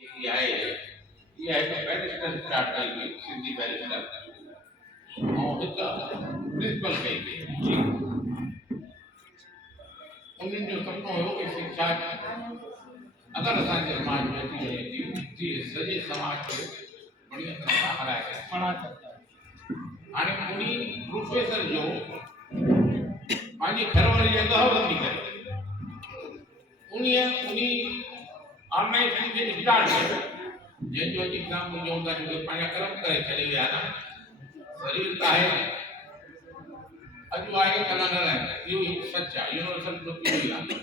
ये आए तो बैरिस्टर स्टार्ट करेंगे सिंधी बैरिस्टर और हिकु प्रिंसिपल कई उन्हनि जो सपनो हुयो कि शिक्षा अगरि असांजे समाज में अची वञे थी सॼे समाज खे बढ़िया तरह सां हराए सघे। हाणे उन्ही प्रोफेसर जो पंहिंजी घरवारी जी अॻुवाणी करे उन्ही ऑर्गेनाइजेशन खे स्टार्ट कयो जंहिंजो एग्ज़ाम मुंहिंजो हूंदा जो पंहिंजा कर्म करे छॾे विया न शरीर त आहे अॼु आहे कल्ह न रहे इहो हिकु सच आहे यूनिवर्सल ट्रुथ इहो ई आहे।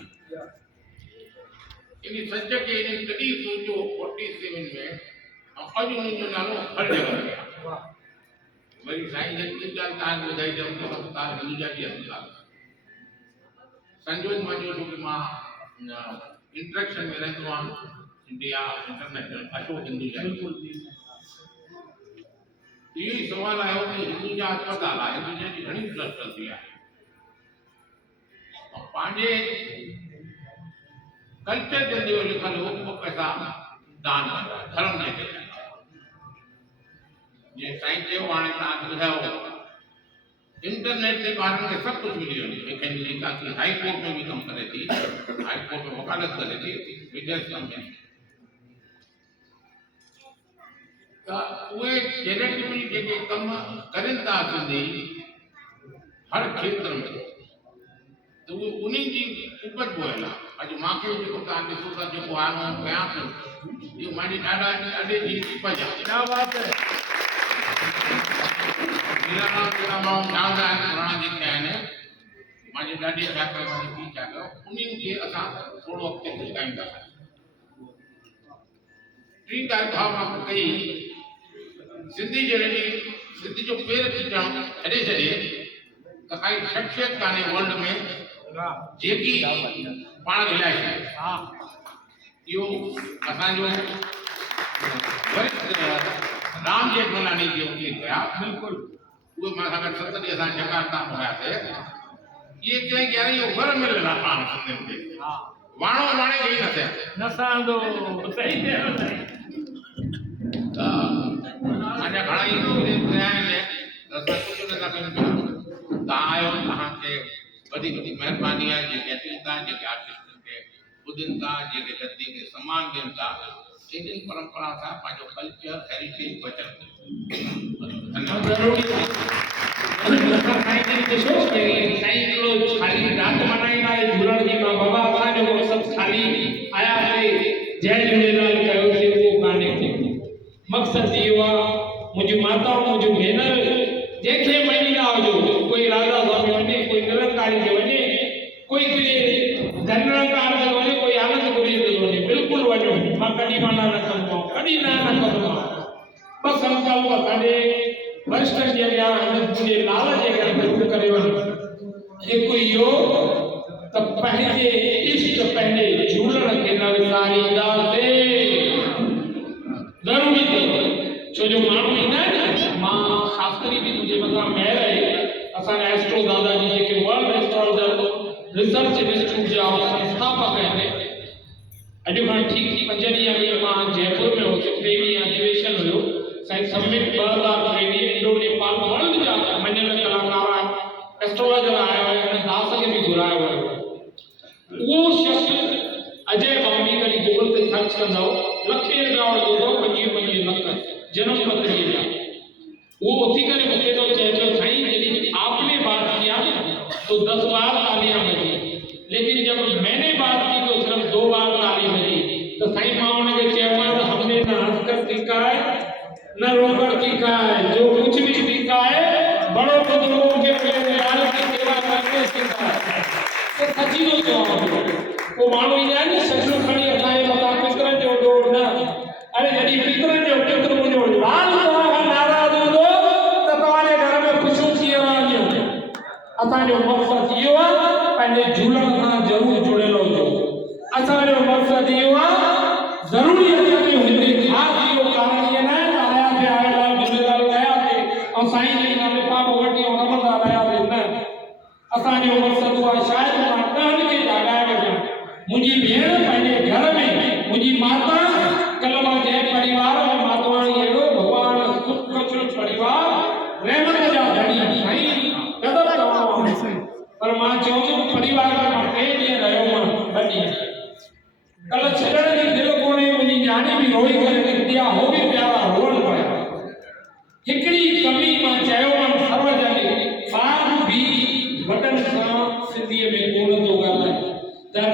इन सच खे इन कॾहिं सोचियो 47 में ऐं अॼु उन्हनि जो नालो हर जगह ते आहे। वरी साईं जन जी ॻाल्हि तव्हांखे ॿुधाई त उन अस्पताल हिंदुजा जी अस्पताल संजोग मां जो कि मां इंट्रैक्शन में रहंदो आहियां इंडिया इंटरनेशनल अशोक हिंदुजा इहो ई सवाल आयो कि हिंदुजा अस्पताल आहे हिंदुजा जी घणी ट्रस्ट हलंदी आहे पंहिंजे कल्चर जे अंदरि लिखियलु हो को पैसा दान धर्म जे करे जे साईं चयो हाणे तव्हां ॿुधायो इंटरनेट के बारे में सब कुछ मिली वञे एक अमेरिका की हाई कोर्ट में भी कम करे थी हाई कोर्ट में वकालत करे थी विदेश में तो उहे चैरिटेबल जेके कम करनि था सिंधी हर क्षेत्र में तो वो उन्हीं जी उपज बोयल आहे। अॼु मूंखे जेको तव्हां ॾिसो था जेको हाल मां कयां थो इहो मुंहिंजी ॾाढा ॾाढे जी उपज आहे। क्या बात है। मेरा नाम तेरा मां नावदा पुराणा जेके आहिनि मुंहिंजी ॾाढी छाकर मुंहिंजी पीउ छाकर उन्हनि खे असां थोरो अॻिते पहुचाईंदासीं। टी ॻाल्हि भाउ मां कई सिंधी जहिड़ी सिंधी जो पेर खीचण छॾे त काई शख्सियत कान्हे वर्ल्ड में जेकी पाण मिलाए सघे। इहो असांजो राम जेठमलानी जी उनकी थिया बिल्कुलु उहे मां सां गॾु 7 ॾींहं असां जकार्ता में हुयासीं। इहे चई कि यार इहो वर मिलियल आहे पाण सिंधियुनि खे वाणो वाणे ॾेई न सहंदो सही त अञा घणा ई थिया आहिनि त असां कुझु नथा कयूं पिया। तव्हां आयो तव्हांखे वॾी वॾी महिरबानी आहे जेके अचनि था जेके आर्टिस्टनि खे ॿुधनि था जेके धरती खे सम्मान ॾियनि था इन परंपरा सां पंहिंजो कल्चर हेरिटेज बचनि मकसद इहो आहे मुंहिंजी माताऊं मुंहिंजी भेनर जंहिंखे मञी न हुजो कोई राधा स्वामी वञे कोई निरंकारी ते वञे कोई गणकार ते वञे कोई आनंदपुरी ते वञे बिल्कुलु वञो मां कॾहिं मना न कंदो कॾहिं न कंदो बस संकल्प असांजे वरिष्ठनि जे अॻियां मुंहिंजे लाल जे अॻियां ज़रूरु करे वञो। हिकु इहो त पंहिंजे इष्ट पंहिंजे झूलण खे न विसारींदासीं ज़रूरी अथव छो जो माण्हू ईंदा आहिनि न मां शास्त्री बि मुंहिंजे मथां महिर आहे असांजा एस्ट्रो दादाजी जेके वर्ल्ड एस्ट्रोलॉजर रिसर्च इंस्टीट्यूट जा संस्थापक आहिनि अॼु खां ठीक 5 ॾींहं अॻु मां जयपुर में हुयुसि 3 ॾींहं अधिवेशन हुयो Sai summit 2023 Indo Nepal world जा मञल कलाकार एस्ट्रोलॉजर आया हुया ऐं दास खे बि घुरायो हुयो। उहो शख़्स अजय बॉम्बी कॾहिं गूगल ते सर्च कंदव लखे रुपया वठो 25 लख जन्म पत्री जा वो उसी करे मुझे तो चेचो साईं यदि आपने बात किया तो 10 बार तालियां बजी लेकिन जब मैंने बात की तो सिर्फ 2 बार ताली बजी तो साईं मां उनके चेवा हमने न हंसकर सीखा है न रोकर सीखा है जो कुछ भी सीखा है बड़ों बुजुर्गों के प्यार की सेवा करके सीखा है। तो सची नो जवाब वो मानो यानी सचो खड़ी असाए मता पितरन जो डोड़ ना अरे यदि पितरन जो पितर मुझो लाल नाराज हूंदो त तव्हांजे घर में ख़ुशियूं थी रहंदियूं। असांजो मक़सद इहो आहे पंहिंजे झूलण सां ज़रूरु जुड़ियल हुजो। असांजो मक़सद इहो आहे ज़रूरी असांखे हिते ख़ासि इहो कारण इहो न आहे त आयासीं आयल झूलेलाल कयासीं ऐं साईं जे नाले पाप वठी ऐं रमंदा रहियासीं न असांजो मक़सद उहो आहे शायदि मां 10 खे जाॻाए वञा मुंहिंजी भेण पंहिंजे घर में मुंहिंजी माता कल्ह कल छॾण जी दिलि कोन्हे मुंहिंजी न्याणी बि रोई करे निकिती आहे हो बि प्यारा रोअण पिया हिकिड़ी कमी मां चयोमांनि सार्वजनिक ॿार बि वॾनि सां सिंधीअ में कोन थो ॻाल्हाए त